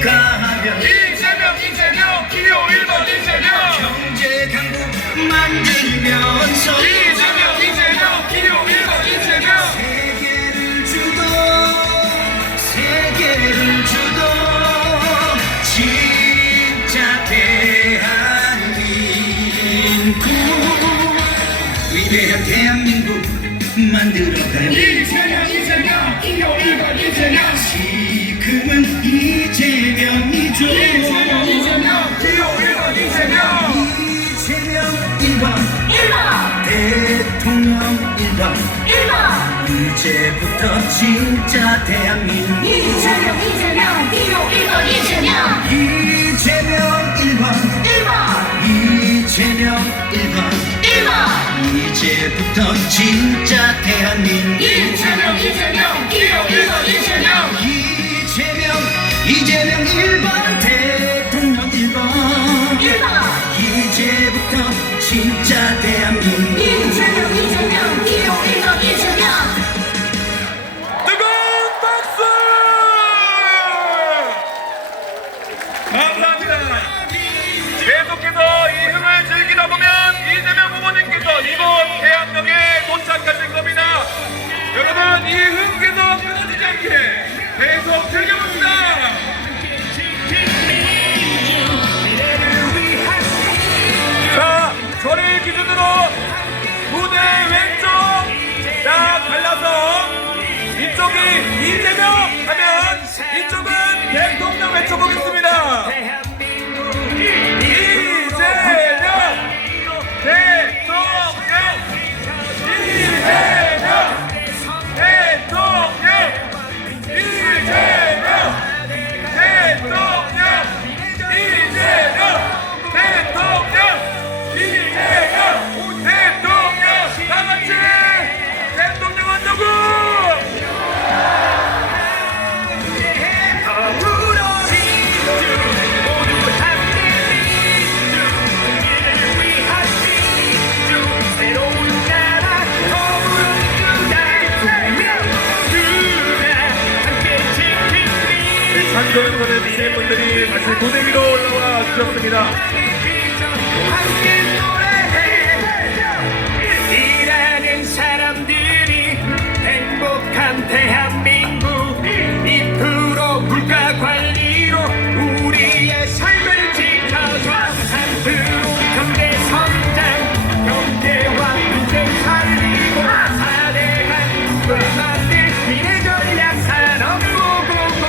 가하면 이재명 기호 1번 이재명 경제 강국 만들면서 이재명 기호 1번 이재명 세계를 주도 진짜 대한민국 위대한 대한민국 만들어가요. 이재명 기호 1번 이재명 지금은 이재명이죠. 이재명 기호 1번 이재명 1번 대통령 1번 이제부터 진짜 대한민국 이재명 기호 1번 이재명 이재명 1번 이재명 1번 이제부터 진짜 대한민국 이재명 기호 1번 이재명 이재명 1번 대통령 1번 이제부터 진짜 대한민국 이재명 기호 1번 이재명 뜨거운 박수 감사합니다. 계속해서 이 흥을 즐기다 보면 이재명 후보님께서 이곳 대한역에 도착하실 겁니다. 여러분 이 흥 계속 끊어지지 않게 계속 즐겨봅시다. 자, 저를 기준으로 무대 왼쪽 딱 갈라서 이쪽이 이재명 하면 이쪽은 대통령 외쳐보겠습니다. 이재명 대통령 이재명 대통령 이재명 대통령 이재명 대통령 다 같이 대통령은 누구? 찬송을 시민분들이 다시 무대 위로 올라와 주셨습니다. 일하는 사람들이 행복한 대한민국 2% 물가 관리로 우리의 삶을 지켜줘 3% 경제 성장 경제와 민생 살리고 4대 한국을 만들 미래 전략 산업부고고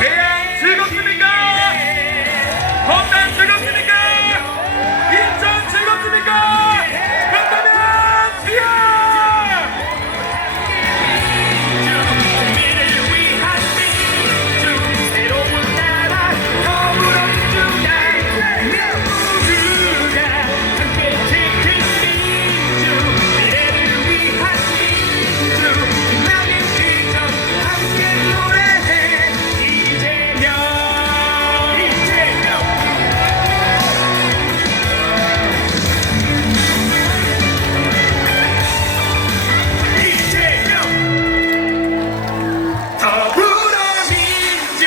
대양 즐겁습니까? 건강 즐겁습니까? 인천 즐겁습니까? 그렇다면 뛰어! 미래를 위한 민주 새로운 나라 더불어주자 모두가 함께 지킨 민주 미래를 위한 민주 빛나는 비전 함께 노래해 이재명 더불어민주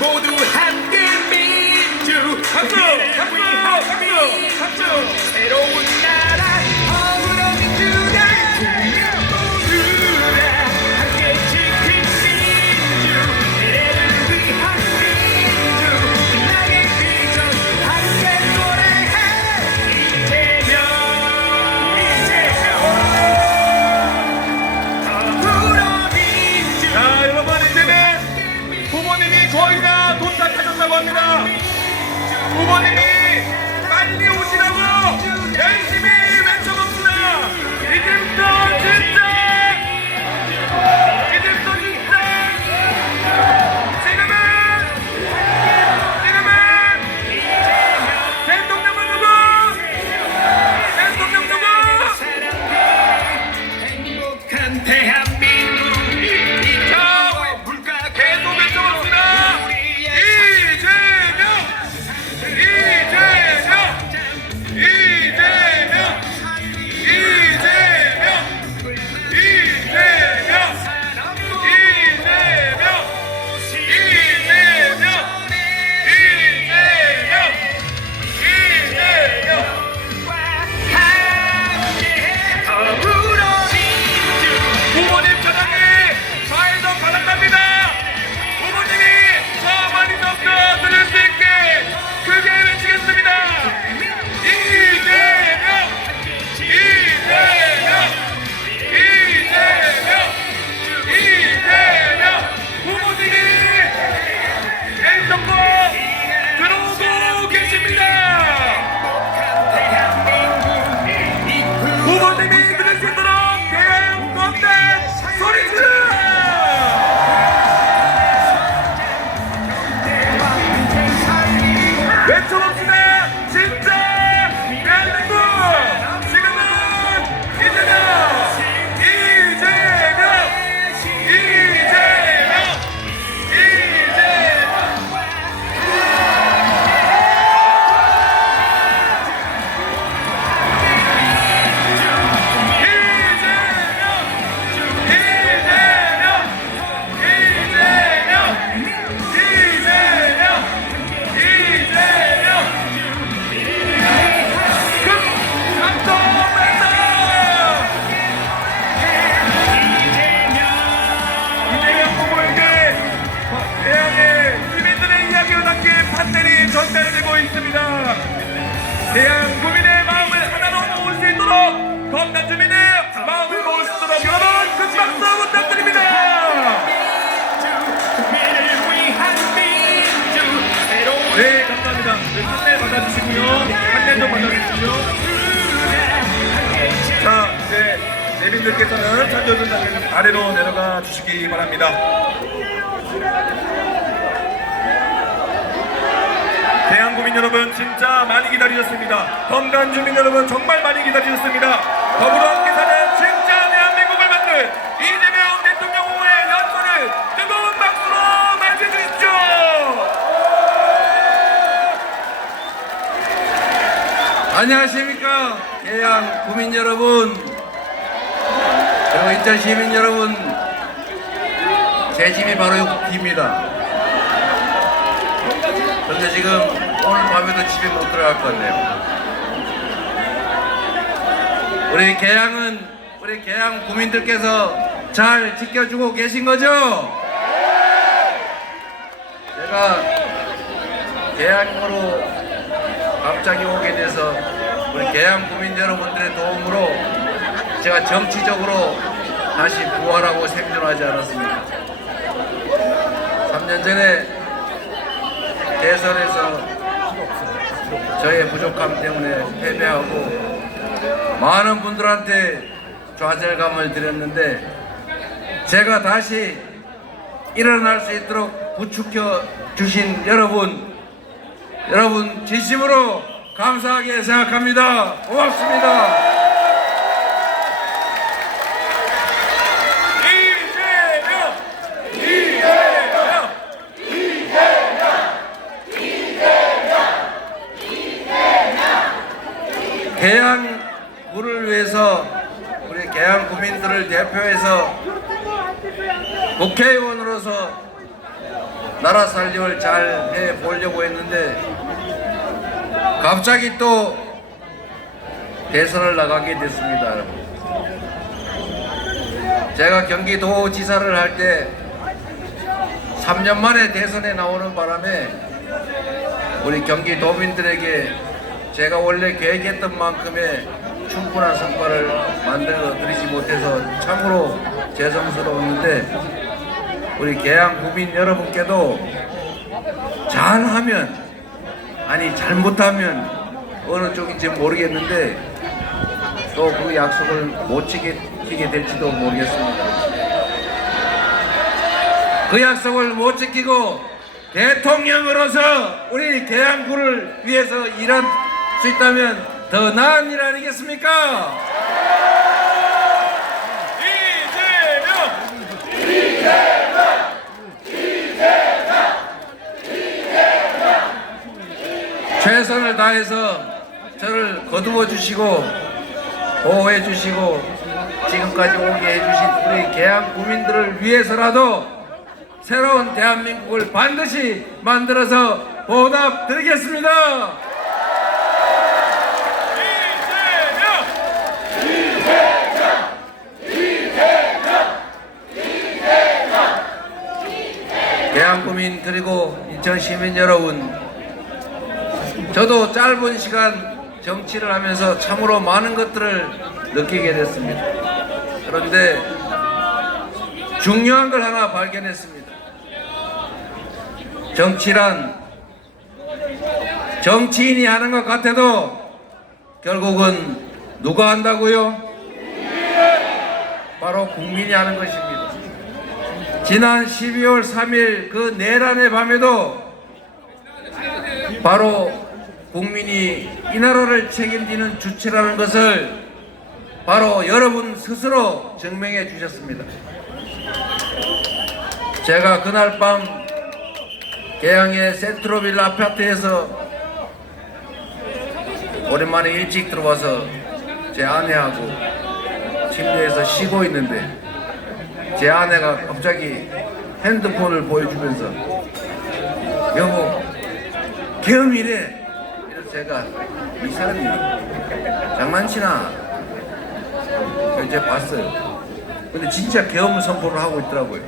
모두 함께 민주 박수! 박수! 박수! 박수! 새로운 나라 더불어민주가 모두가 함께 지킨 민주 미래를 위한 민주 빛나는 비전 함께 노래해 이재명 더불어민주 자, 여러분 이제는 부모님이 거의 다 도착하셨다고 합니다. 부모님이 빨리 오시라고 열심히 외쳐봅시다. 이제부터 진짜 대통령은 누구? 대통령 누구? 행복한 대한민국 자, 물가 계속 외쳐봅시다. 이재명! 이재명! 이재명! 좀 만나겠습니다. 자, 이제 내빈들께서는 찬조전당에서 아래로 내려가 주시기 바랍니다. 대한국민 여러분, 진짜 많이 기다리셨습니다. 건강 주민 여러분, 정말 많이 기다리셨습니다. 더불어 함께 사는 진짜 대한민국을 만든 이재명 대통령 후보의 연설을 뜨거운 박수로 맞이해주십시오. 안녕하십니까 계양 구민 여러분, 그리고 인천 시민 여러분, 제 집이 바로 여기입니다. 그런데 지금 오늘 밤에도 집에 못 들어갈 건데요. 우리 계양 구민들께서 잘 지켜주고 계신 거죠? 제가 계양으로 갑자기 오게 돼서 우리 계양 구민 여러분들의 도움으로 제가 정치적으로 다시 부활하고 생존하지 않았습니까? 3년 전에 대선에서 저의 부족함 때문에 패배하고 많은 분들한테 좌절감을 드렸는데, 제가 다시 일어날 수 있도록 부추겨 주신 여러분 진심으로 감사하게 생각합니다. 고맙습니다. 계양구를 위해서 우리 계양 구민들을 대표해서 국회의원으로서 나라 살림을 잘 해보려고 했는데, 갑자기 또 대선을 나가게 됐습니다. 제가 경기도지사를 할 때 3년 만에 대선에 나오는 바람에 우리 경기도민들에게 제가 원래 계획했던 만큼의 충분한 성과를 만들어 드리지 못해서 참으로 죄송스러웠는데, 우리 계양 구민 여러분께도 잘하면, 아니 잘못하면 어느 쪽인지 모르겠는데 또 그 약속을 못 지키게 될지도 모르겠습니다. 그 약속을 못 지키고 대통령으로서 우리 계양구를 위해서 일할 수 있다면 더 나은 일 아니겠습니까? 최선을 다해서 저를 거두어 주시고 보호해 주시고 지금까지 오게 해주신 우리 계양 구민들을 위해서라도 새로운 대한민국을 반드시 만들어서 보답 드리겠습니다. 계양 구민 그리고 인천 시민 여러분, 저도 짧은 시간 정치를 하면서 참으로 많은 것들을 느끼게 됐습니다. 그런데 중요한 걸 하나 발견했습니다. 정치란 정치인이 하는 것 같아도 결국은 누가 한다고요? 바로 국민이 하는 것입니다. 지난 12월 3일 그 내란의 밤에도 바로 국민이 이 나라를 책임지는 주체라는 것을 바로 여러분 스스로 증명해 주셨습니다. 제가 그날 밤 계양의 센트로빌 아파트에서 오랜만에 일찍 들어와서 제 아내하고 침대에서 쉬고 있는데 제 아내가 갑자기 핸드폰을 보여주면서 여보 계엄이래. 그래서 제가 이 사람이 장난치나 이제 봤어요. 근데 진짜 계엄 선포를 하고 있더라고요.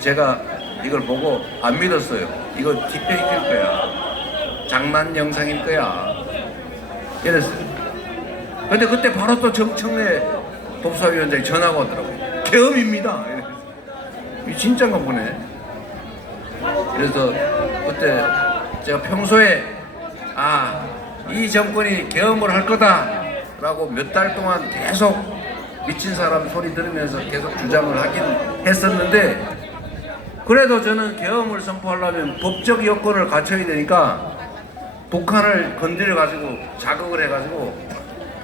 제가 이걸 보고 안 믿었어요. 이거 딥페이크일 거야, 장난 영상일 거야 이랬어요. 근데 그때 바로 또 정청래 법사위원장이 전화가 오더라고요. 계엄입니다. 이 진짜인가 보네. 그래서 그때 제가 평소에 이 정권이 계엄을 할 거다라고 몇 달 동안 계속 미친 사람 소리 들으면서 계속 주장을 하긴 했었는데, 그래도 저는 계엄을 선포하려면 법적 여건을 갖춰야 되니까 북한을 건드려 가지고 자극을 해 가지고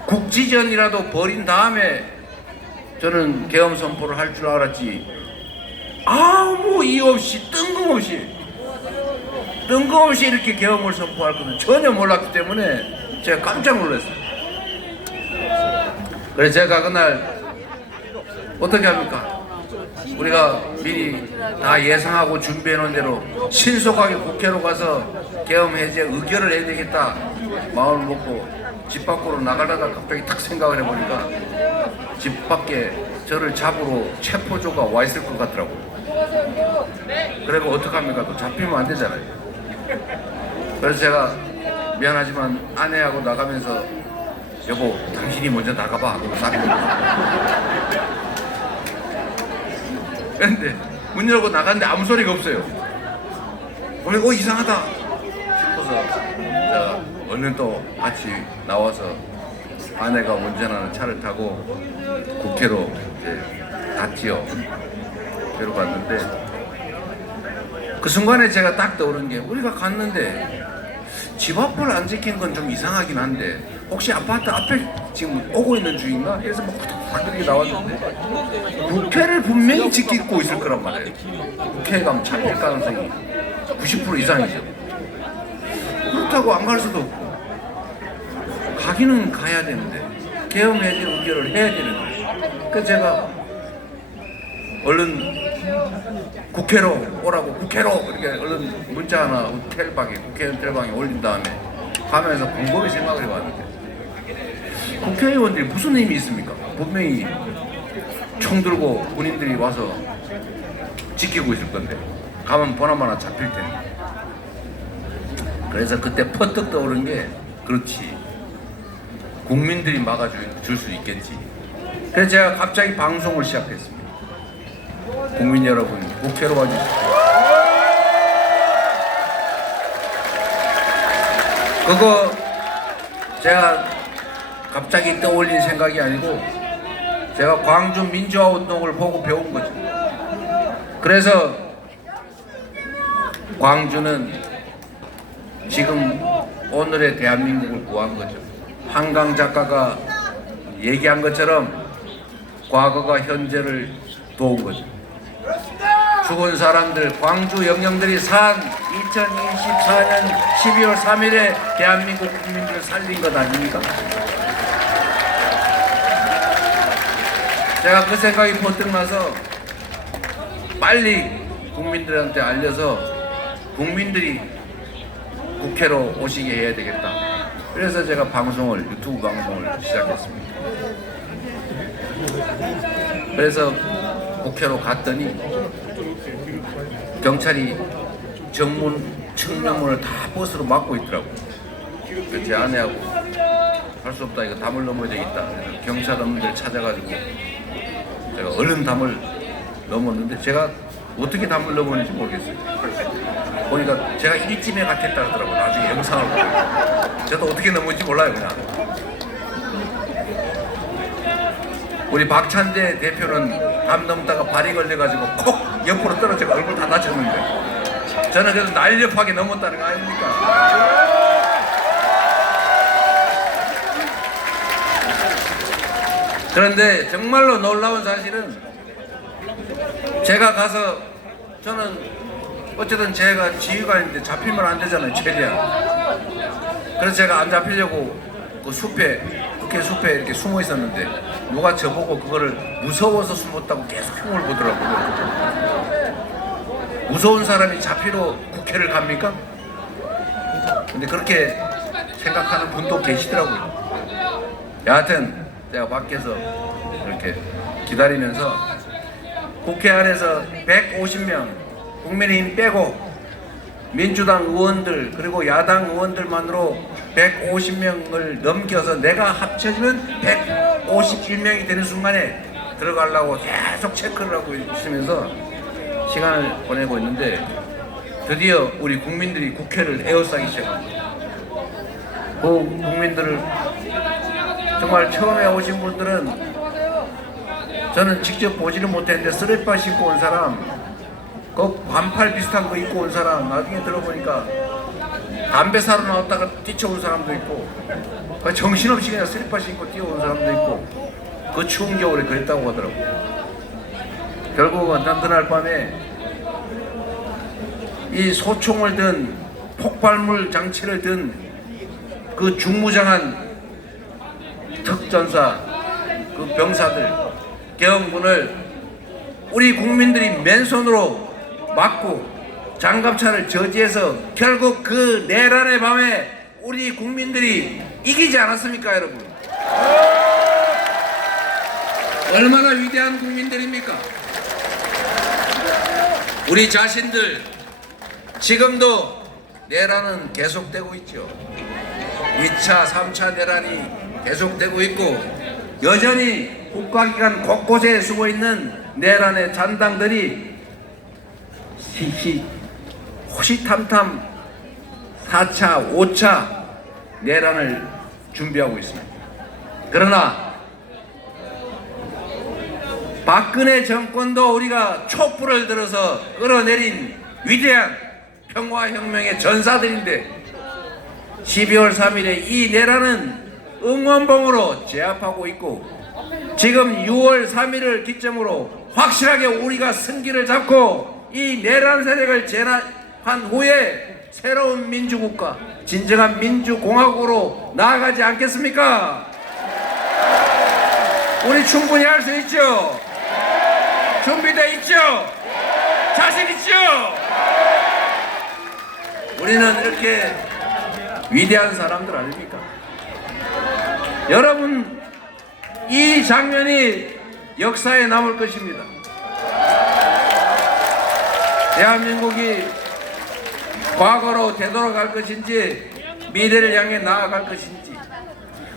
국지전이라도 벌인 다음에 저는 계엄 선포를 할 줄 알았지, 아무 이유 없이 뜬금없이 이렇게 계엄을 선포할 거는 전혀 몰랐기 때문에 제가 깜짝 놀랐어요. 그래서 제가 그날 어떻게 합니까? 우리가 미리 다 예상하고 준비해 놓은 대로 신속하게 국회로 가서 계엄 해제 의결을 해야 되겠다 마음을 먹고 집 밖으로 나가려다 갑자기 탁 생각을 해보니까 집 밖에 저를 잡으러 체포조가 와 있을 것 같더라고요. 그리고 어떡합니까? 또 잡히면 안 되잖아요. 그래서 제가 미안하지만 아내하고 나가면서 여보 당신이 먼저 나가봐 하고 싹 그런데 문 열고 나갔는데 아무 소리가 없어요. 그리고 이상하다 싶어서 제가 얼른 또 같이 나와서 아내가 운전하는 차를 타고 국회로 이제 갔지요. 국회로 갔는데 그 순간에 제가 딱 떠오른 게, 우리가 갔는데 집 앞을 안 지킨 건 좀 이상하긴 한데 혹시 아파트 앞에 지금 오고 있는 중인가 해서 뭐 그렇게 나왔는데 국회를 분명히 지키고 있을 거란 말이에요. 국회에 가면 잡힐 가능성이 90% 이상이죠. 그렇다고 안 갈 수도 없고 가기는 가야 되는데 계엄 해제 의결을 해야 되는 거예요. 그래서 제가 얼른 국회로 오라고, 국회로 이렇게 얼른 문자 하나 호텔방에, 국회 호텔방에 올린 다음에 가면서 곰곰이 생각을 해봤는데 국회의원들이 무슨 힘이 있습니까? 분명히 총 들고 군인들이 와서 지키고 있을 건데 가면 보나마나 잡힐 텐데. 그래서 그때 퍼뜩 떠오른 게, 그렇지, 국민들이 막아줄 수 있겠지. 그래서 제가 갑자기 방송을 시작했습니다. 국민 여러분, 국회로 와주십시오. 그거 제가 갑자기 떠올린 생각이 아니고 제가 광주 민주화 운동을 보고 배운 거죠. 그래서 광주는 지금 오늘의 대한민국을 구한 거죠. 한강 작가가 얘기한 것처럼 과거가 현재를 도운 거죠. 죽은 사람들, 광주 영령들이 산 2024년 12월 3일에 대한민국 국민들을 살린 것 아닙니까? 제가 그 생각이 번뜩 나서 빨리 국민들한테 알려서 국민들이 국회로 오시게 해야 되겠다. 그래서 제가 유튜브 방송을 시작했습니다. 그래서 국회로 갔더니 경찰이 정문, 측면문을 다 버스로 막고 있더라고요. 그래서 제 아내하고 할 수 없다, 이거 담을 넘어야 되겠다. 경찰관들 찾아가지고 제가 얼른 담을 넘었는데 제가 어떻게 담을 넘었는지 모르겠어요. 보니까 제가 이쯤에 갔겠다 하더라고요. 나중에 영상을 보고. 저도 어떻게 넘었는지 몰라요, 그냥. 우리 박찬대 대표는 담 넘다가 발이 걸려가지고 콕 옆으로 떨어지고 얼굴 다 다쳤는데 저는 그래서 날렵하게 넘었다는 거 아닙니까? 그런데 정말로 놀라운 사실은 제가 가서 저는 어쨌든 제가 지휘관인데 잡히면 안 되잖아요, 최대한. 그래서 제가 안 잡히려고 그 숲에, 국회 숲에 이렇게 숨어 있었는데 누가 저보고 그거를 무서워서 숨었다고 계속 흉을 보더라고요. 무서운 사람이 잡히러 국회를 갑니까? 근데 그렇게 생각하는 분도 계시더라고요. 여하튼 제가 밖에서 이렇게 기다리면서 국회 안에서 150명, 국민의힘 빼고 민주당 의원들 그리고 야당 의원들만으로 150명을 넘겨서 내가 합쳐지면 151명이 되는 순간에 들어가려고 계속 체크를 하고 있으면서 시간을 보내고 있는데 드디어 우리 국민들이 국회를 에워싸기 시작합니다. 국민들을 정말 처음에 오신 분들은 저는 직접 보지는 못했는데 쓰레빠 신고 온 사람, 그 반팔 비슷한 거 입고 온 사람, 나중에 들어보니까 담배 사러 나왔다가 뛰쳐온 사람도 있고, 정신없이 그냥 쓰레빠 신고 뛰어온 사람도 있고, 그 추운 겨울에 그랬다고 하더라고요. 결국은 난 그날 밤에 이 소총을 든 폭발물 장치를 든 그 중무장한 특전사, 그 병사들, 계엄군을 우리 국민들이 맨손으로 막고 장갑차를 저지해서 결국 그 내란의 밤에 우리 국민들이 이기지 않았습니까, 여러분? 얼마나 위대한 국민들입니까? 우리 자신들 지금도 내란은 계속되고 있죠. 2차, 3차 내란이 계속되고 있고 여전히 국가기관 곳곳에 쓰고 있는 내란의 잔당들이 호시탐탐 4차, 5차 내란을 준비하고 있습니다. 그러나 박근혜 정권도 우리가 촛불을 들어서 끌어내린 위대한 평화혁명의 전사들인데 12월 3일에 이 내란은 응원봉으로 제압하고 있고 지금 6월 3일을 기점으로 확실하게 우리가 승기를 잡고 이 내란 세력을 제압한 후에 새로운 민주국가, 진정한 민주공화국으로 나아가지 않겠습니까? 우리 충분히 할 수 있죠? 준비되어 있죠? 자신 있죠? 우리는 이렇게 위대한 사람들 아닙니까? 여러분, 이 장면이 역사에 남을 것입니다. 대한민국이 과거로 되돌아갈 것인지 미래를 향해 나아갈 것인지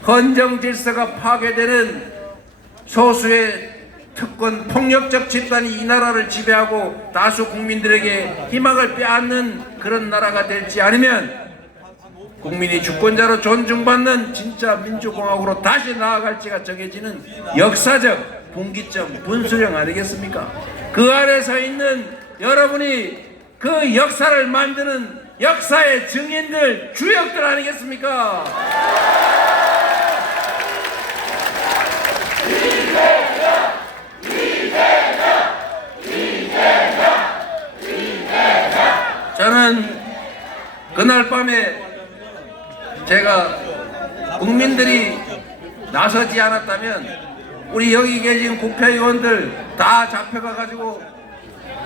헌정 질서가 파괴되는 소수의 특권 폭력적 집단이 이 나라를 지배하고 다수 국민들에게 희망을 빼앗는 그런 나라가 될지 아니면 국민이 주권자로 존중받는 진짜 민주공화국으로 다시 나아갈지가 정해지는 역사적 분기점, 분수령 아니겠습니까? 그 아래 서 있는 여러분이 그 역사를 만드는 역사의 증인들, 주역들 아니겠습니까? 저는 그날 밤에 제가 국민들이 나서지 않았다면 우리 여기 계신 국회의원들 다 잡혀가가지고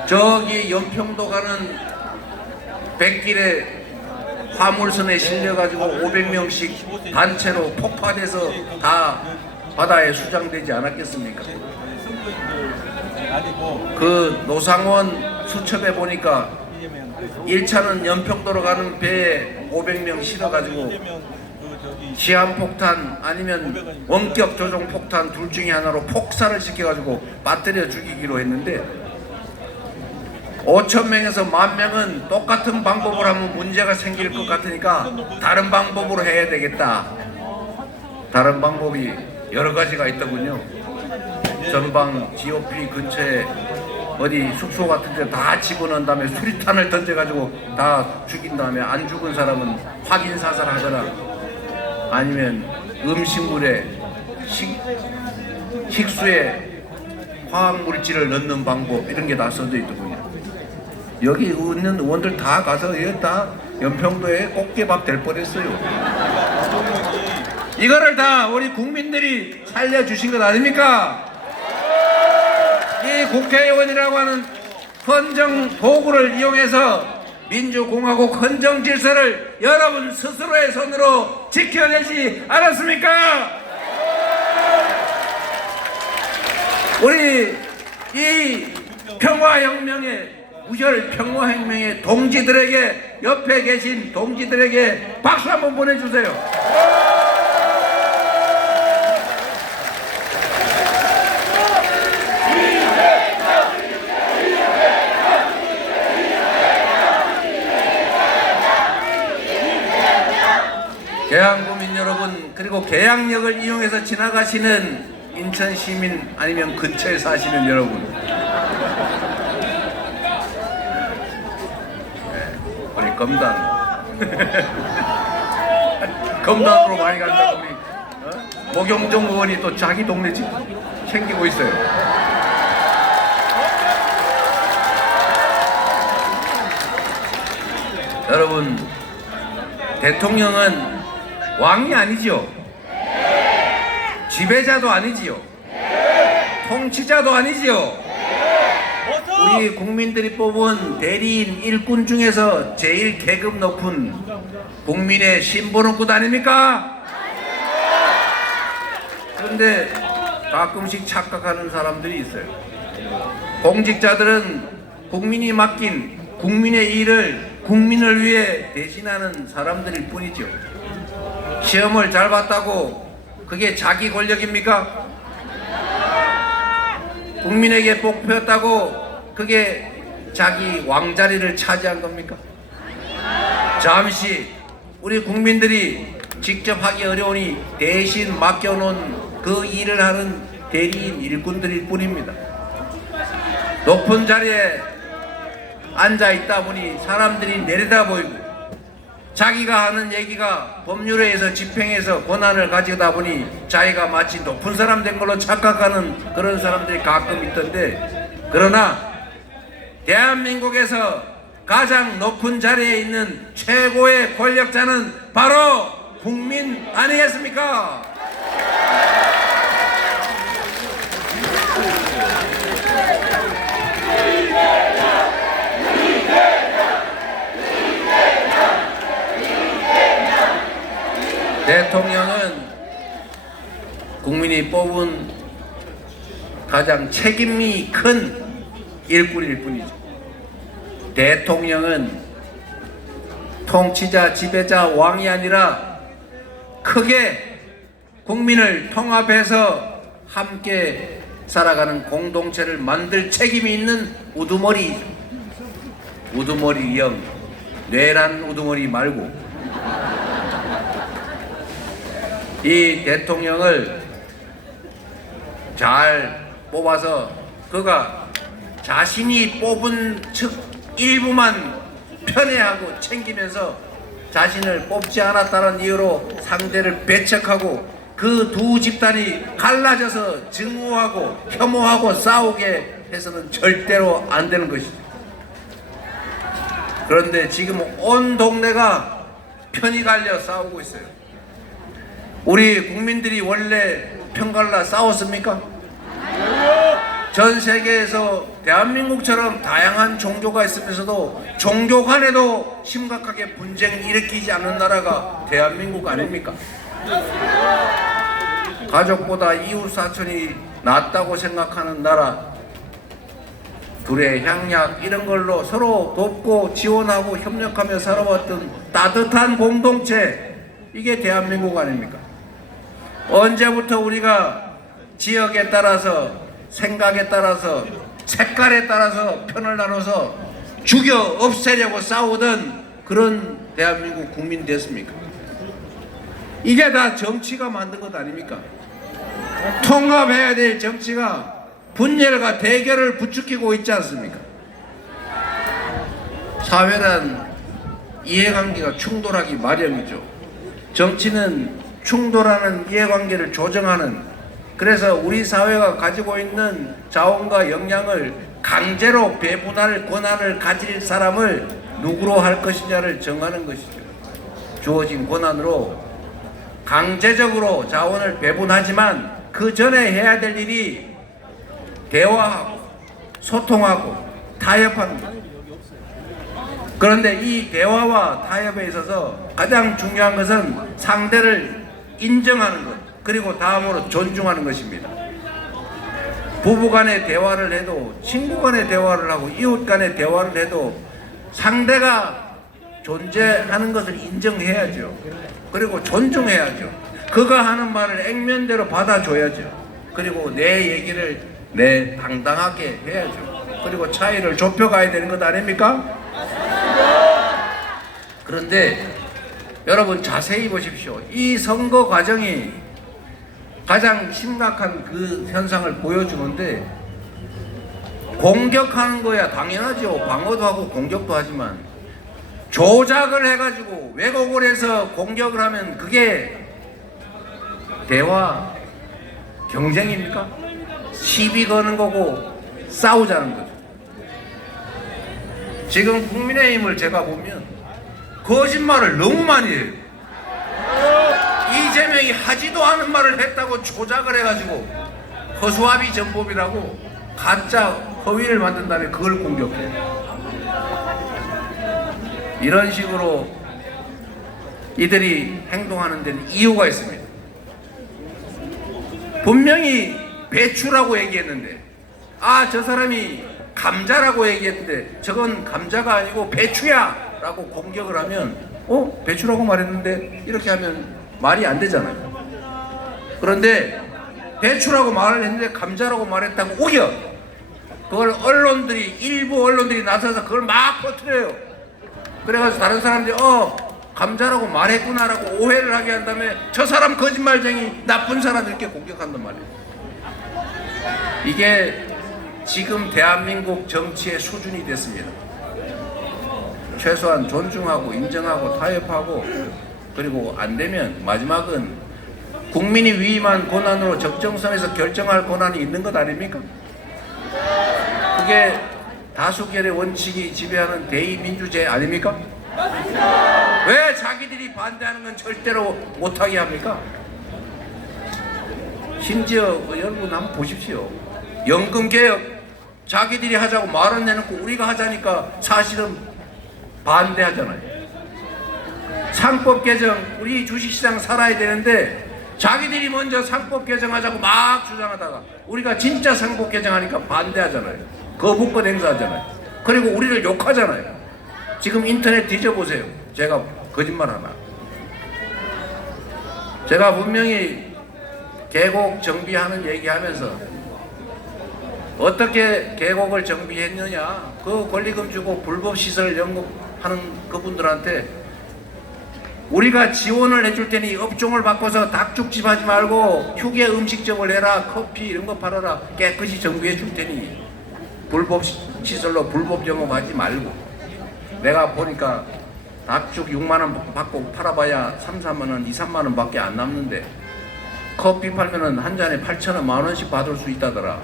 저기 연평도 가는 백길에 화물선에 실려가지고 500명씩 단체로 폭파돼서 다 바다에 수장되지 않았겠습니까? 그 노상원 수첩에 보니까 1차는 연평도로 가는 배에 500명 실어가지고 시한폭탄 아니면 원격 조종 폭탄 둘 중에 하나로 폭살을 시켜가지고 빠뜨려 죽이기로 했는데 5,000명에서 10,000명은 똑같은 방법을 하면 문제가 생길 것 같으니까 다른 방법으로 해야 되겠다. 다른 방법이 여러 가지가 있더군요. 전방 GOP 근처에 어디 숙소 같은 데 다 집어넣은 다음에 수리탄을 던져가지고 다 죽인 다음에 안 죽은 사람은 확인 사살하거나 아니면 음식물에 식수에 화학물질을 넣는 방법 이런 게 다 써져 있더군요. 여기 있는 의원들 다 가서 다 연평도에 꽃게밥 될 뻔했어요. 이거를 다 우리 국민들이 살려주신 것 아닙니까? 이 국회의원이라고 하는 헌정 도구를 이용해서 민주공화국 헌정 질서를 여러분 스스로의 손으로 지켜내지 않았습니까? 우리 이 평화혁명의 우열 평화혁명의 동지들에게 옆에 계신 동지들에게 박수 한번 보내주세요. 대한민국 그리고 계양역을 이용해서 지나가시는 인천 시민 아니면 근처에 사시는 여러분, 네, 우리 검단 검단으로 많이 간다고 우리 모경종 의원이 또 자기 동네 집 챙기고 있어요. 여러분, 대통령은 왕이 아니지요. 지배자도 아니지요. 통치자도 아니지요. 우리 국민들이 뽑은 대리인 일꾼 중에서 제일 계급 높은 국민의 신분원군 아닙니까? 그런데 가끔씩 착각하는 사람들이 있어요. 공직자들은 국민이 맡긴 국민의 일을 국민을 위해 대신하는 사람들일 뿐이죠. 시험을 잘 봤다고 그게 자기 권력입니까? 국민에게 뽑혔다고 그게 자기 왕자리를 차지한 겁니까? 잠시 우리 국민들이 직접 하기 어려우니 대신 맡겨놓은 그 일을 하는 대리인 일꾼들일 뿐입니다. 높은 자리에 앉아 있다 보니 사람들이 내려다 보이고 자기가 하는 얘기가 법률에서 집행해서 권한을 가지다 보니 자기가 마치 높은 사람 된 걸로 착각하는 그런 사람들이 가끔 있던데, 그러나 대한민국에서 가장 높은 자리에 있는 최고의 권력자는 바로 국민 아니겠습니까? 대통령은 국민이 뽑은 가장 책임이 큰 일꾼일 뿐이죠. 대통령은 통치자, 지배자, 왕이 아니라 크게 국민을 통합해서 함께 살아가는 공동체를 만들 책임이 있는 우두머리이죠. 우두머리 영, 뇌란 우두머리 말고. 이 대통령을 잘 뽑아서 그가 자신이 뽑은 측 일부만 편애하고 챙기면서 자신을 뽑지 않았다는 이유로 상대를 배척하고 그 두 집단이 갈라져서 증오하고 혐오하고 싸우게 해서는 절대로 안 되는 것이죠. 그런데 지금 온 동네가 편이 갈려 싸우고 있어요. 우리 국민들이 원래 편갈라 싸웠습니까? 전 세계에서 대한민국처럼 다양한 종교가 있으면서도 종교 간에도 심각하게 분쟁을 일으키지 않는 나라가 대한민국 아닙니까? 가족보다 이웃 사촌이 낫다고 생각하는 나라, 둘의 향약 이런 걸로 서로 돕고 지원하고 협력하며 살아왔던 따뜻한 공동체, 이게 대한민국 아닙니까? 언제부터 우리가 지역에 따라서, 생각에 따라서, 색깔에 따라서 편을 나눠서 죽여 없애려고 싸우던 그런 대한민국 국민 됐습니까? 이게 다 정치가 만든 것 아닙니까? 통합해야 될 정치가 분열과 대결을 부추기고 있지 않습니까? 사회란 이해관계가 충돌하기 마련이죠. 정치는 충돌하는 이해관계를 조정하는, 그래서 우리 사회가 가지고 있는 자원과 역량을 강제로 배분할 권한을 가질 사람을 누구로 할 것이냐를 정하는 것이죠. 주어진 권한으로 강제적으로 자원을 배분하지만 그 전에 해야 될 일이 대화하고 소통하고 타협하는 것. 그런데 이 대화와 타협에 있어서 가장 중요한 것은 상대를 인정하는 것, 그리고 다음으로 존중하는 것입니다. 부부 간의 대화를 해도, 친구 간의 대화를 하고, 이웃 간의 대화를 해도 상대가 존재하는 것을 인정해야죠. 그리고 존중해야죠. 그가 하는 말을 액면대로 받아줘야죠. 그리고 내 얘기를 당당하게 해야죠. 그리고 차이를 좁혀가야 되는 것 아닙니까? 그런데 여러분 자세히 보십시오. 이 선거 과정이 가장 심각한 그 현상을 보여주는데, 공격하는 거야 당연하죠. 방어도 하고 공격도 하지만 조작을 해가지고 왜곡을 해서 공격을 하면 그게 대화 경쟁입니까? 시비 거는 거고 싸우자는 거죠. 지금 국민의힘을 제가 보면 거짓말을 너무 많이 해요. 이재명이 하지도 않은 말을 했다고 조작을 해가지고 허수아비 전법이라고 가짜 허위를 만든 다음에 그걸 공격해요. 이런 식으로 이들이 행동하는 데는 이유가 있습니다. 분명히 배추라고 얘기했는데, 저 사람이 감자라고 얘기했는데 저건 감자가 아니고 배추야 라고 공격을 하면 배추라고 말했는데 이렇게 하면 말이 안 되잖아요. 그런데 배추라고 말을 했는데 감자라고 말했다고 우겨. 그걸 일부 언론들이 나서서 그걸 막 퍼뜨려요. 그래가지고 다른 사람들이 감자라고 말했구나라고 오해를 하게 한 다음에 저 사람 거짓말쟁이 나쁜 사람 이렇게 공격한단 말이에요. 이게 지금 대한민국 정치의 수준이 됐습니다. 최소한 존중하고 인정하고 타협하고, 그리고 안 되면 마지막은 국민이 위임한 권한으로 적정선에서 결정할 권한이 있는 것 아닙니까? 그게 다수결의 원칙이 지배하는 대의민주제 아닙니까? 왜 자기들이 반대하는 건 절대로 못하게 합니까? 심지어 여러분 한번 보십시오. 연금개혁 자기들이 하자고 말은 내놓고 우리가 하자니까 사실은 반대하잖아요. 상법 개정, 우리 주식시장 살아야 되는데 자기들이 먼저 상법 개정하자고 막 주장하다가 우리가 진짜 상법 개정하니까 반대하잖아요. 거부권 행사하잖아요. 그리고 우리를 욕하잖아요. 지금 인터넷 뒤져보세요. 제가 거짓말 하나. 제가 분명히 계곡 정비하는 얘기하면서 어떻게 계곡을 정비했느냐, 그 권리금 주고 불법시설 영업하는 그분들한테 우리가 지원을 해줄 테니 업종을 바꿔서 닭죽집 하지 말고 휴게 음식점을 해라, 커피 이런 거 팔아라, 깨끗이 정비해 줄 테니 불법시설로 불법 영업하지 말고. 내가 보니까 닭죽 6만원 받고 팔아봐야 3, 4만원, 2, 3만원 밖에 안 남는데 커피 팔면은 한 잔에 8,000원, 만원씩 받을 수 있다더라.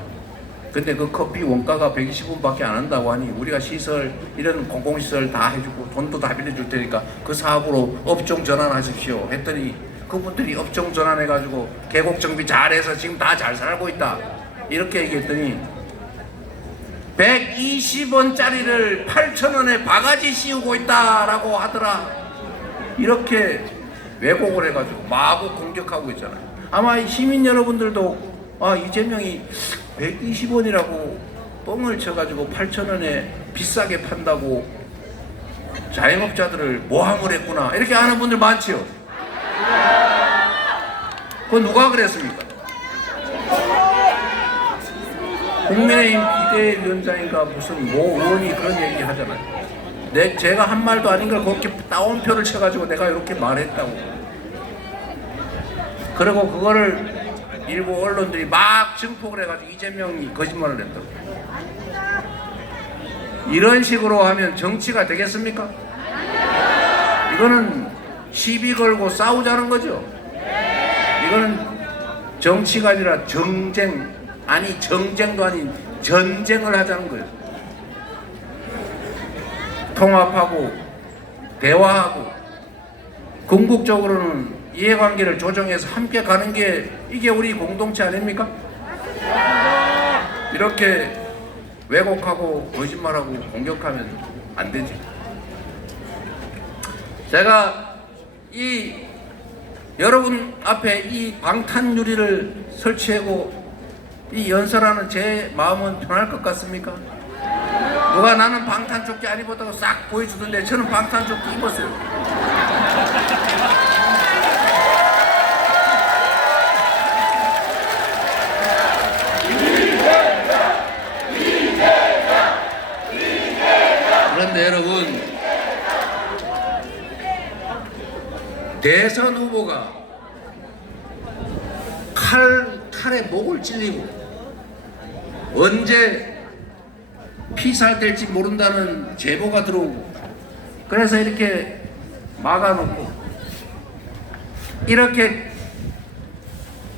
근데 그 커피 원가가 120원 밖에 안 한다고 하니 우리가 시설, 이런 공공시설 다 해주고 돈도 다 빌려줄 테니까 그 사업으로 업종 전환하십시오 했더니 그분들이 업종 전환해가지고 계곡 정비 잘해서 지금 다 잘 살고 있다 이렇게 얘기했더니 120원짜리를 8,000원에 바가지 씌우고 있다라고 하더라. 이렇게 왜곡을 해가지고 마구 공격하고 있잖아요. 아마 시민 여러분들도 이재명이 120원이라고 뻥을 쳐가지고 8,000원에 비싸게 판다고 자영업자들을 모함을 했구나 이렇게 하는 분들 많지요. 그건 누가 그랬습니까? 국민의힘 비대위원장인가 무슨 모 의원이 그런 얘기 하잖아요. 제가 한 말도 아닌 걸 그렇게 따옴표를 쳐가지고 내가 이렇게 말했다고. 그리고 그거를 일부 언론들이 막 증폭을 해가지고 이재명이 거짓말을 했다고. 이런 식으로 하면 정치가 되겠습니까? 이거는 시비 걸고 싸우자는 거죠. 이거는 정치가 아니라 정쟁, 아니 정쟁도 아닌 전쟁을 하자는 거예요. 통합하고 대화하고 궁극적으로는 이해관계를 조정해서 함께 가는 게 이게 우리 공동체 아닙니까? 이렇게 왜곡하고 거짓말하고 공격하면 안 되지. 제가 여러분 앞에 이 방탄유리를 설치하고 이 연설하는 제 마음은 편할 것 같습니까? 누가 나는 방탄조끼 안 입었다고 싹 보여주던데 저는 방탄조끼 입었어요. 그런데 여러분, 대선 후보가 칼에 목을 찔리고 언제 피살될지 모른다는 제보가 들어오고 그래서 이렇게 막아놓고 이렇게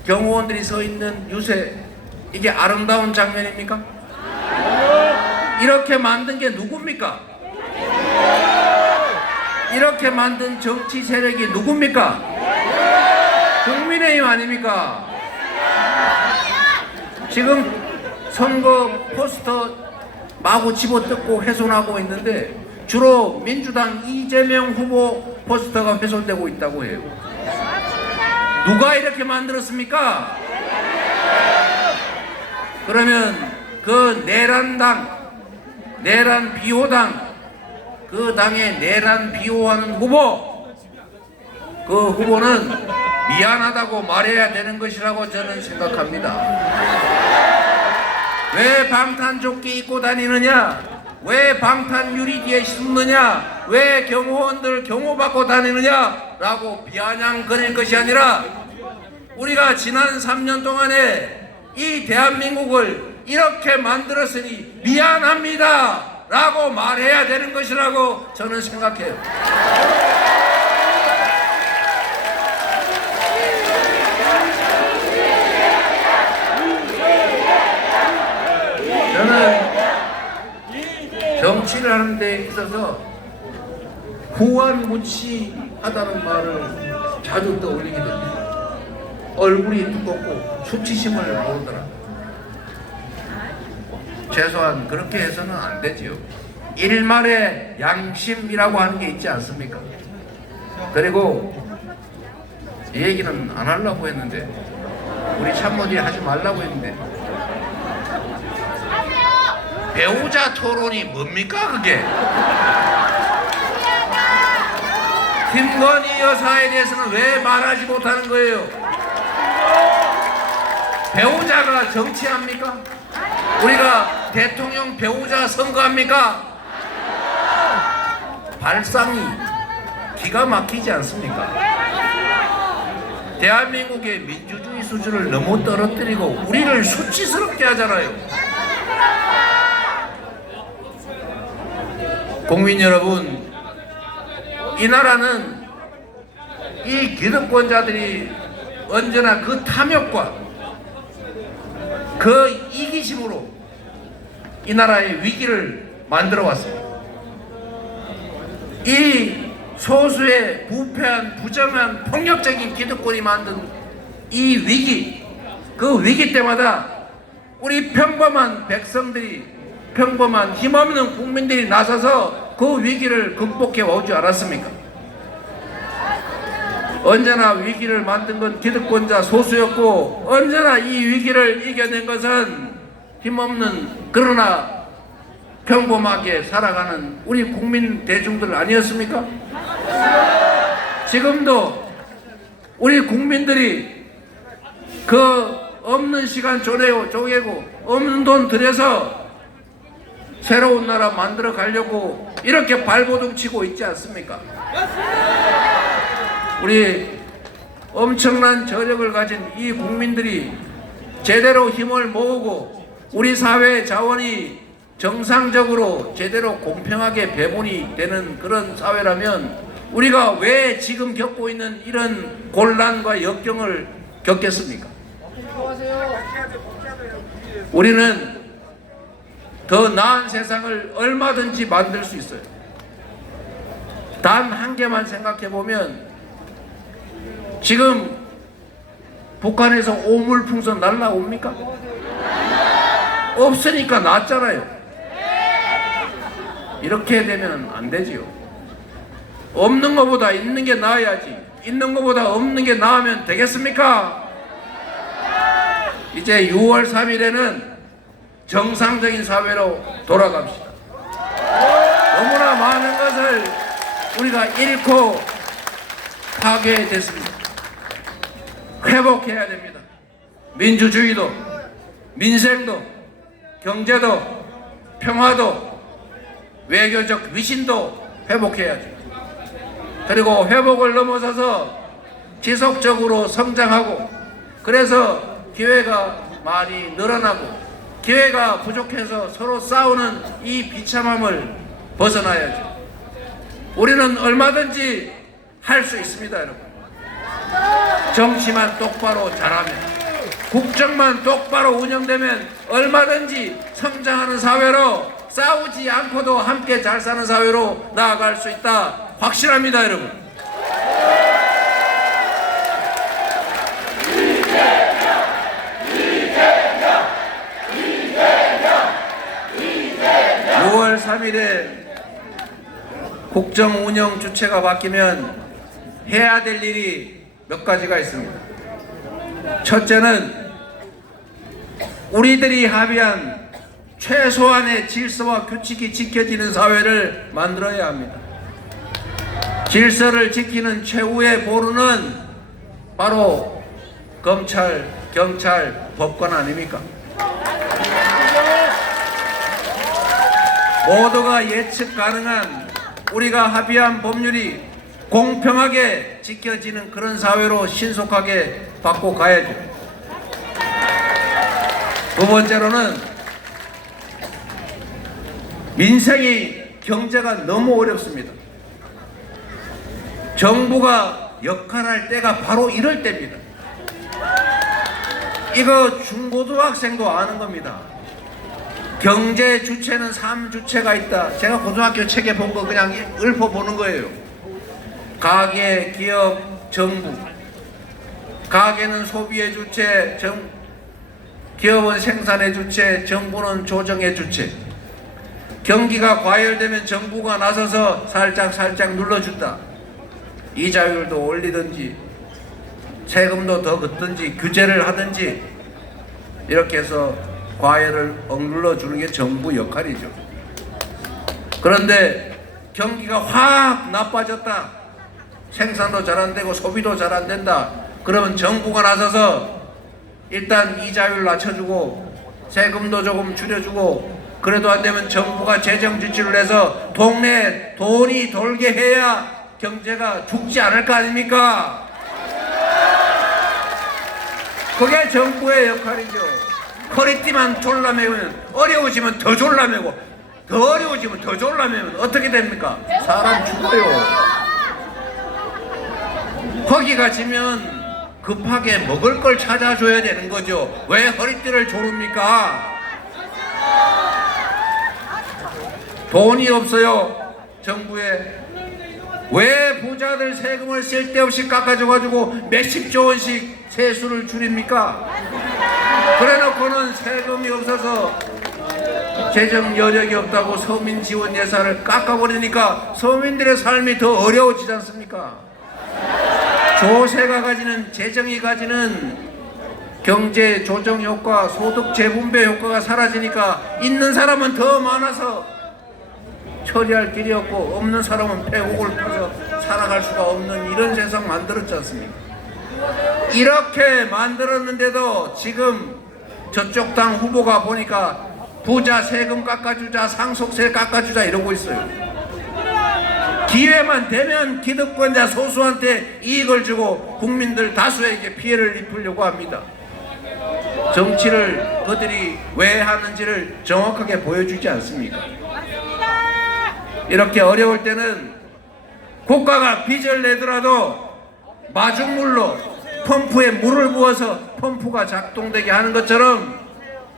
경호원들이 서 있는 유세, 이게 아름다운 장면입니까? 이렇게 만든 게 누굽니까? 이렇게 만든 정치 세력이 누굽니까? 국민의힘 아닙니까? 지금 선거 포스터 마구 집어뜯고 훼손하고 있는데 주로 민주당 이재명 후보 포스터가 훼손되고 있다고 해요. 누가 이렇게 만들었습니까? 그러면 그 내란 비호당, 그 당의 내란 비호하는 후보, 그 후보는 미안하다고 말해야 되는 것이라고 저는 생각합니다. 왜 방탄조끼 입고 다니느냐? 왜 방탄 유리 뒤에 숨느냐? 왜 경호원들 경호받고 다니느냐? 라고 비아냥거릴 것이 아니라 우리가 지난 3년 동안에 이 대한민국을 이렇게 만들었으니 미안합니다 라고 말해야 되는 것이라고 저는 생각해요. 저는 정치를 하는 데 있어서 후한무치하다는 말을 자주 떠올리게 됩니다. 얼굴이 두껍고 수치심을 모르더라. 최소한 그렇게 해서는 안 되지요. 일말의 양심이라고 하는 게 있지 않습니까? 그리고 이 얘기는 안 하려고 했는데 우리 참모들이 하지 말라고 했는데 배우자 토론이 뭡니까 그게? 김건희 여사에 대해서는 왜 말하지 못하는 거예요? 배우자가 정치합니까? 우리가 대통령 배우자 선거합니까? 발상이 기가 막히지 않습니까? 대한민국의 민주주의 수준을 너무 떨어뜨리고 우리를 수치스럽게 하잖아요. 국민 여러분, 이 나라는 이 기득권자들이 언제나 그 탐욕과 그 이기심으로 이 나라의 위기를 만들어 왔습니다. 이 소수의 부패한 부정한 폭력적인 기득권이 만든 이 위기, 그 위기 때마다 우리 평범한 백성들이, 평범한 힘없는 국민들이 나서서 그 위기를 극복해 오지 않았습니까? 언제나 위기를 만든 건 기득권자 소수였고 언제나 이 위기를 이겨낸 것은 힘없는 그러나 평범하게 살아가는 우리 국민 대중들 아니었습니까? 지금도 우리 국민들이 그 없는 시간 쪼개고 없는 돈 들여서 새로운 나라 만들어 가려고 이렇게 발버둥 치고 있지 않습니까? 우리 엄청난 저력을 가진 이 국민들이 제대로 힘을 모으고 우리 사회 자원이 정상적으로 제대로 공평하게 배분이 되는 그런 사회라면 우리가 왜 지금 겪고 있는 이런 곤란과 역경을 겪겠습니까? 우리는 더 나은 세상을 얼마든지 만들 수 있어요. 단 한 개만 생각해 보면 지금 북한에서 오물풍선 날라옵니까? 없으니까 낫잖아요. 이렇게 되면 안 되지요. 없는 것보다 있는 게 나아야지. 있는 것보다 없는 게 나으면 되겠습니까? 이제 6월 3일에는 정상적인 사회로 돌아갑시다. 너무나 많은 것을 우리가 잃고 파괴됐습니다. 회복해야 됩니다. 민주주의도, 민생도, 경제도, 평화도, 외교적 위신도 회복해야죠. 그리고 회복을 넘어서서 지속적으로 성장하고 그래서 기회가 많이 늘어나고 기회가 부족해서 서로 싸우는 이 비참함을 벗어나야죠. 우리는 얼마든지 할 수 있습니다, 여러분. 정치만 똑바로 잘하면, 국정만 똑바로 운영되면 얼마든지 성장하는 사회로, 싸우지 않고도 함께 잘 사는 사회로 나아갈 수 있다 확실합니다, 여러분. (6월 3일에) 국정 운영 주체가 바뀌면 해야 될 일이 몇 가지가 있습니다. 첫째는 우리들이 합의한 최소한의 질서와 규칙이 지켜지는 사회를 만들어야 합니다. 질서를 지키는 최후의 보루는 바로 검찰, 경찰, 법관 아닙니까? 모두가 예측 가능한 우리가 합의한 법률이 공평하게 지켜지는 그런 사회로 신속하게 바꿔 가야죠. 두 번째로는 민생이, 경제가 너무 어렵습니다. 정부가 역할할 때가 바로 이럴 때입니다. 이거 중고등학생도 아는 겁니다. 경제 주체는 3주체가 있다. 제가 고등학교 책에 본 거 그냥 읊어보는 거예요. 가계, 기업, 정부. 가계는 소비의 주체, 기업은 생산의 주체, 정부는 조정의 주체. 경기가 과열되면 정부가 나서서 살짝 눌러준다. 이자율도 올리든지 세금도 더 걷든지 규제를 하든지 이렇게 해서 과열을 억눌러 주는 게 정부 역할이죠. 그런데 경기가 확 나빠졌다. 생산도 잘 안 되고 소비도 잘 안 된다. 그러면 정부가 나서서 일단 이자율 낮춰주고 세금도 조금 줄여주고 그래도 안 되면 정부가 재정 지출을 해서 동네에 돈이 돌게 해야 경제가 죽지 않을 거 아닙니까? 그게 정부의 역할이죠. 허리띠만 졸라매면 어려워지면 더 졸라매고 더 어려워지면 더 졸라매면 어떻게 됩니까? 사람 죽어요. 허기가 지면 급하게 먹을 걸 찾아줘야 되는 거죠. 왜 허리띠를 조릅니까? 돈이 없어요, 정부에. 왜 부자들 세금을 쓸데없이 깎아줘가지고 몇십조 원씩 세수를 줄입니까? 그래놓고는 세금이 없어서 재정 여력이 없다고 서민 지원 예산을 깎아버리니까 서민들의 삶이 더 어려워지지 않습니까? 조세가 가지는, 재정이 가지는 경제 조정 효과, 소득 재분배 효과가 사라지니까 있는 사람은 더 많아서 처리할 길이 없고 없는 사람은 배옥을 타서 살아갈 수가 없는 이런 세상 만들었지 않습니까? 이렇게 만들었는데도 지금 저쪽 당 후보가 보니까 부자 세금 깎아주자, 상속세 깎아주자 이러고 있어요. 기회만 되면 기득권자 소수한테 이익을 주고 국민들 다수에게 피해를 입히려고 합니다. 정치를 그들이 왜 하는지를 정확하게 보여주지 않습니까? 이렇게 어려울 때는 국가가 빚을 내더라도 마중물로 펌프에 물을 부어서 펌프가 작동되게 하는 것처럼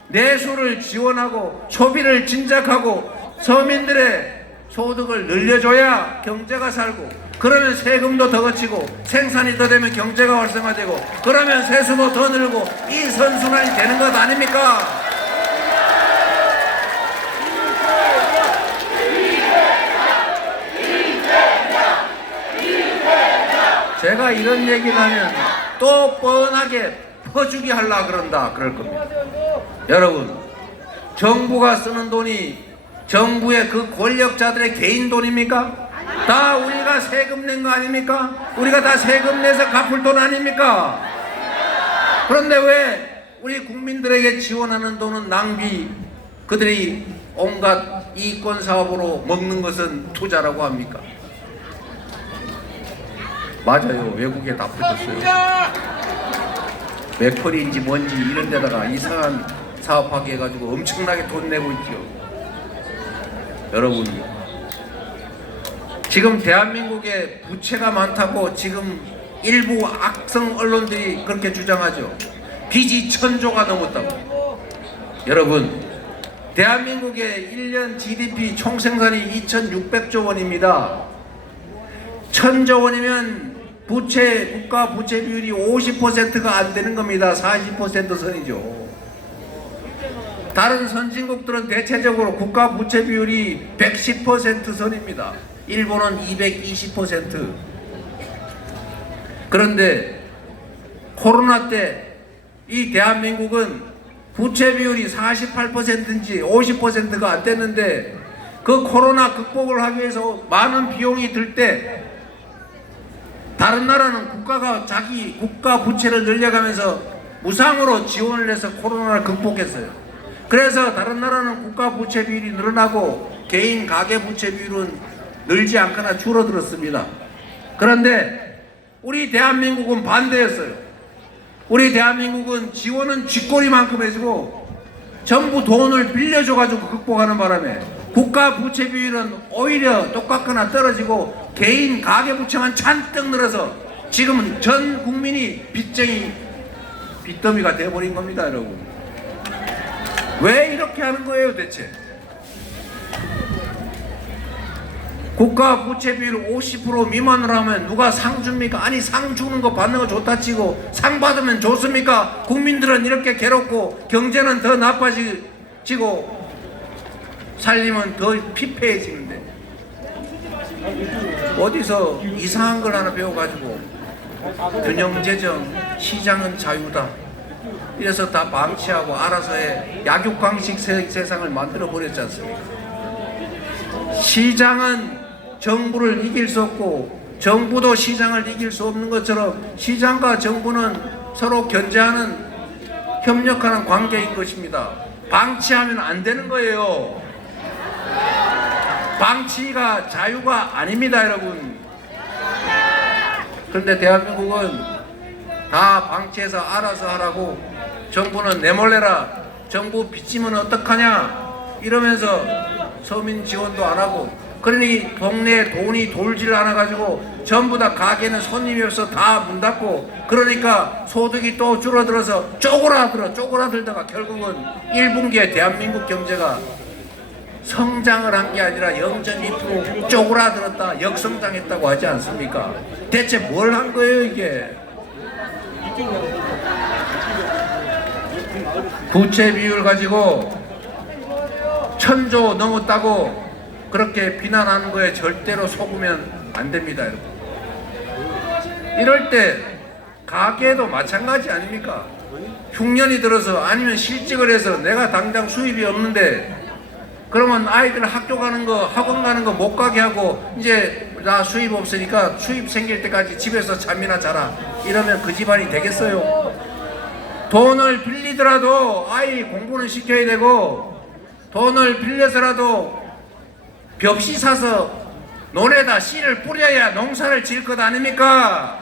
내수를 지원하고 소비를 진작하고 서민들의 소득을 늘려줘야 경제가 살고, 그러면 세금도 더 거치고 생산이 더 되면 경제가 활성화되고 그러면 세수도 더 늘고 이 선순환이 되는 것 아닙니까? 제가 이런 얘기를 하면 또 뻔하게 퍼주기 하려고 그런다 그럴 겁니다. 여러분, 정부가 쓰는 돈이 정부의 그 권력자들의 개인 돈입니까? 다 우리가 세금 낸 거 아닙니까? 우리가 다 세금 내서 갚을 돈 아닙니까? 그런데 왜 우리 국민들에게 지원하는 돈은 낭비, 그들이 온갖 이권 사업으로 먹는 것은 투자라고 합니까? 맞아요. 외국에 다 퍼졌어요. 맥커리인지 뭔지 이런 데다가 이상한 사업하게 해가지고 엄청나게 돈 내고 있죠. 여러분, 지금 대한민국에 부채가 많다고 지금 일부 악성 언론들이 그렇게 주장하죠. 빚이 1000조가 넘었다고. 여러분, 대한민국의 1년 GDP 총생산이 2600조 원입니다. 1000조 원이면 국가 부채 비율이 50%가 안 되는 겁니다. 40% 선이죠. 다른 선진국들은 대체적으로 국가 부채 비율이 110% 선입니다. 일본은 220%. 그런데 코로나 때 이 대한민국은 부채 비율이 48%인지 50%가 안 됐는데 그 코로나 극복을 하기 위해서 많은 비용이 들 때 다른 나라는 국가가 자기 국가 부채를 늘려가면서 무상으로 지원을 해서 코로나를 극복했어요. 그래서 다른 나라는 국가 부채 비율이 늘어나고 개인 가계 부채 비율은 늘지 않거나 줄어들었습니다. 그런데 우리 대한민국은 반대였어요. 우리 대한민국은 지원은 쥐꼬리만큼 해주고 전부 돈을 빌려줘가지고 극복하는 바람에 국가 부채 비율은 오히려 똑같거나 떨어지고 개인 가계 부채만 잔뜩 늘어서 지금은 전 국민이 빚더미가 되어버린 겁니다, 여러분. 왜 이렇게 하는 거예요, 대체? 국가 부채 비율 50% 미만으로 하면 누가 상 줍니까? 아니, 상 주는 거 받는 거 좋다 치고 상 받으면 좋습니까? 국민들은 이렇게 괴롭고 경제는 더 나빠지고 살림은 더 피폐해지는데 어디서 이상한 걸 하나 배워가지고 균형재정, 시장은 자유다 이래서 다 방치하고 알아서 해 약육강식 세상을 만들어 버렸지 않습니까? 시장은 정부를 이길 수 없고 정부도 시장을 이길 수 없는 것처럼 시장과 정부는 서로 견제하는 협력하는 관계인 것입니다. 방치하면 안 되는 거예요. 방치가 자유가 아닙니다, 여러분. 그런데 대한민국은 다 방치해서 알아서 하라고 정부는 내몰래라, 정부 빚지면 어떡하냐 이러면서 서민 지원도 안 하고 그러니 동네에 돈이 돌질 않아가지고 전부 다 가게는 손님이 없어 다 문 닫고 그러니까 소득이 또 줄어들어서 쪼그라들다가 결국은 1분기에 대한민국 경제가 성장을 한 게 아니라 0.2% 쪼그라들었다 역성장했다고 하지 않습니까? 대체 뭘 한 거예요 이게? 부채 비율 가지고 1000조 넘었다고 그렇게 비난하는 거에 절대로 속으면 안 됩니다, 여러분. 이럴 때 가게도 마찬가지 아닙니까? 흉년이 들어서 아니면 실직을 해서 내가 당장 수입이 없는데 그러면 아이들 학교 가는 거, 학원 가는 거 못 가게 하고 이제 나 수입 없으니까 수입 생길 때까지 집에서 잠이나 자라 이러면 그 집안이 되겠어요? 돈을 빌리더라도 아이 공부는 시켜야 되고 돈을 빌려서라도 벽시 사서 논에다 씨를 뿌려야 농사를 지을 것 아닙니까?